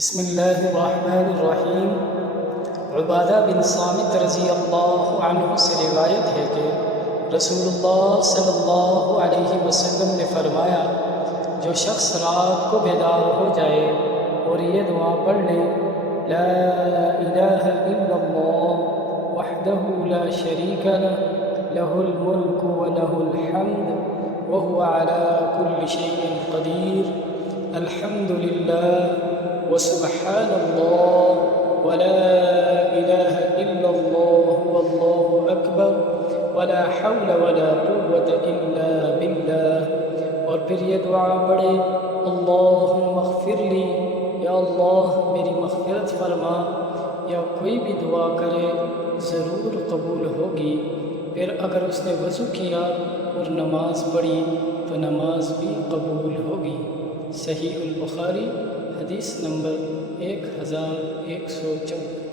بسم اللہ الرحمن الرحیم۔ عبادہ بن صامت رضی اللہ عنہ سے روایت ہے کہ رسول اللہ صلی اللہ علیہ وسلم نے فرمایا، جو شخص رات کو بیدار ہو جائے اور یہ دعا پڑھ لے، لا الہ الا اللہ وحدہ لا شریک لہ لہ الملک ولہ الحمد وہو علی کل شیء قدیر، الحمد للہ وسبحان اللہ ولا الہ الا اللہ واللہ اکبر ولا حول ولا قوة الا باللہ۔ اور پھر یہ دعا پڑھے، اللہم اغفر لی، یا اللہ میری مغفرت فرما، یا کوئی بھی دعا کرے ضرور قبول ہوگی۔ پھر اگر اس نے وضو کیا اور نماز پڑھی تو نماز بھی قبول ہوگی۔ صحیح البخاری حدیث نمبر 1114۔